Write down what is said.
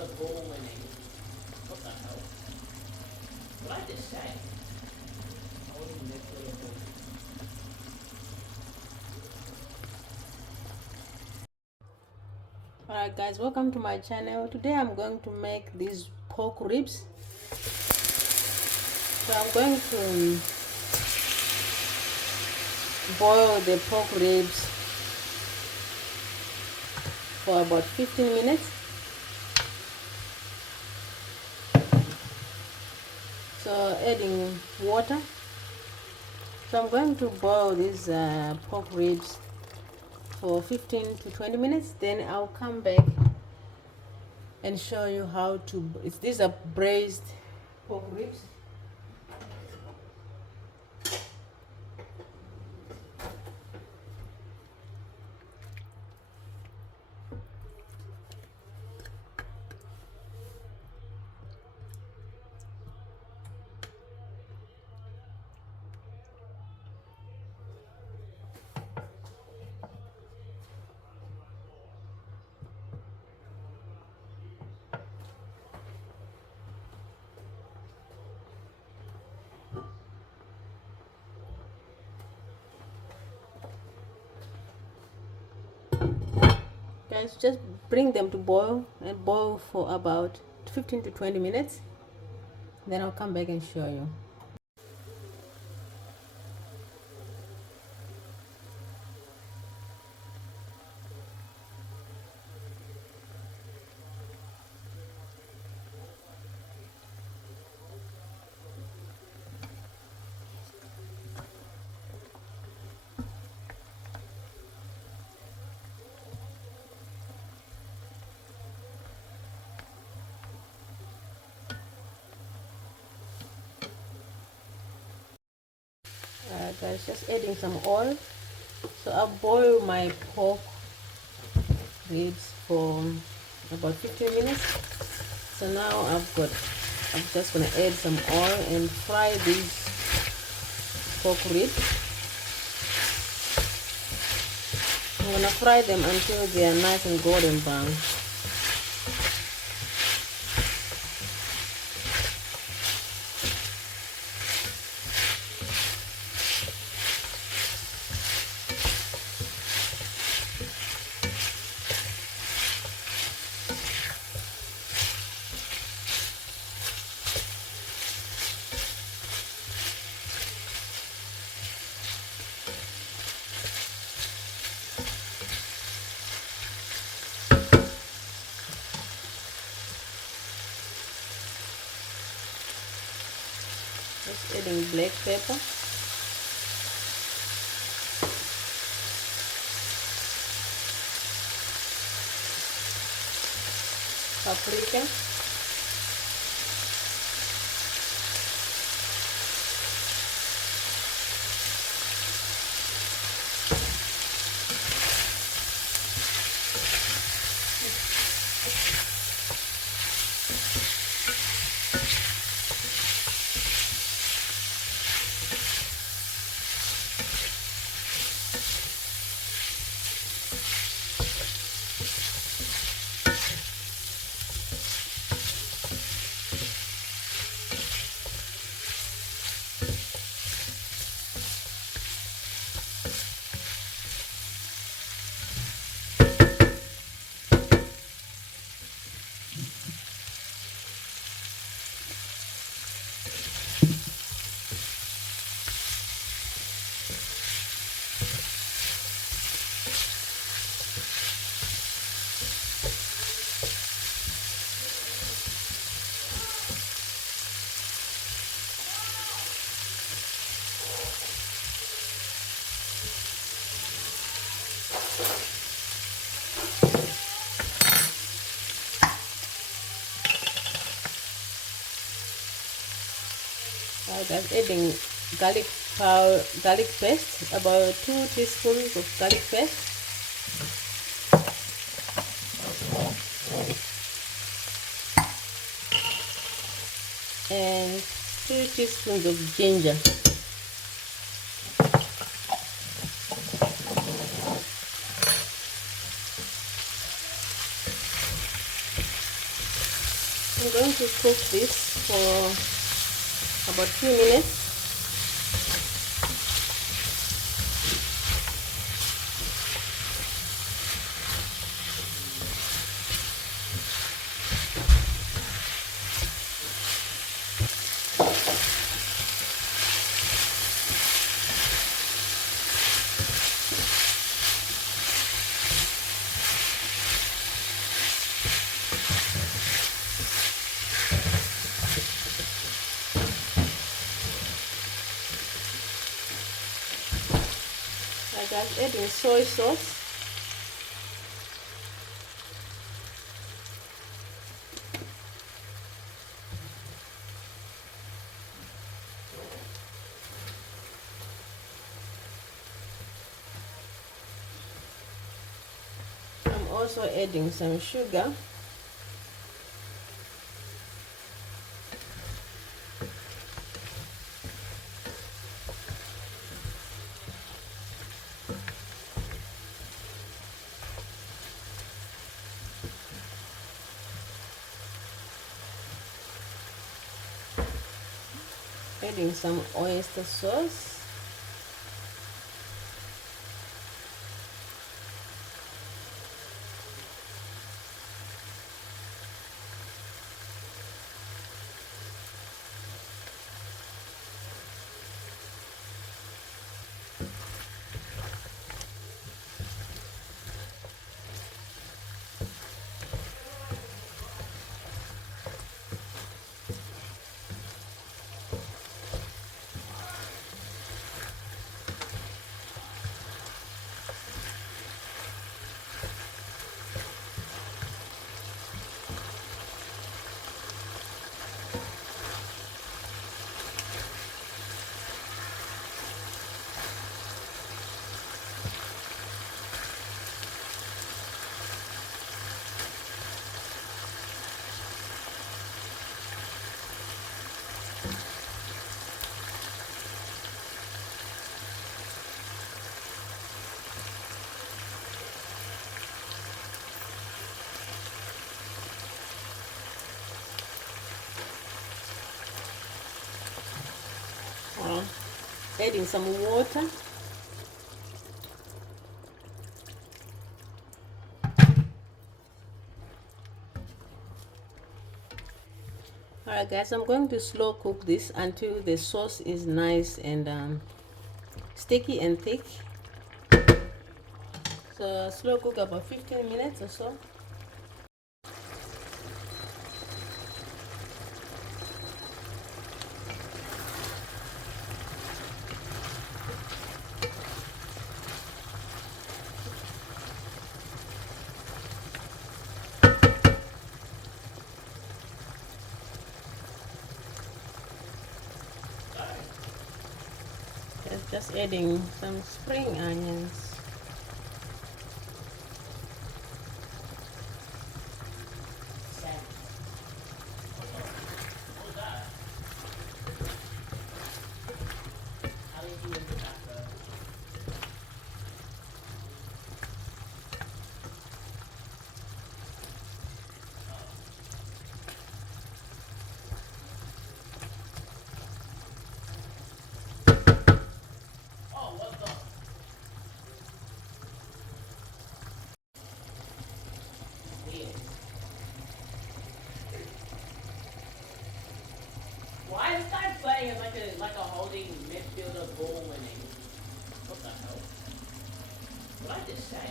a ball winning. What the hell? What did I just say? I wasn't there for the ball. Alright guys, welcome to my channel. Today I'm going to make these pork ribs. So I'm going to boil the pork ribs for about 15 minutes. So adding water. So I'm going to boil these pork ribs for 15 to 20 minutes. Then I'll come back and show you how to, these are braised pork ribs. Guys, just bring them to boil and boil for about 15 to 20 minutes. Then I'll come back and show you. Guys, just adding some oil. So I'll boil my pork ribs for about 15 minutes. So now I'm just gonna add some oil and fry these pork ribs. I'm gonna fry them until they are nice and golden brown. Just adding black pepper, paprika, Guys, adding garlic paste, about 2 teaspoons of garlic paste, and 2 teaspoons of ginger. to cook this for about 2 minutes. I got adding soy sauce. I'm also adding some sugar. Adding some oyster sauce. Adding some water. Alright guys, I'm going to slow cook this until the sauce is nice and sticky and thick. So slow cook about 15 minutes or so. Just adding some spring onions. Why is guy playing as like a holding midfielder ball winning? What the hell? What did I just say?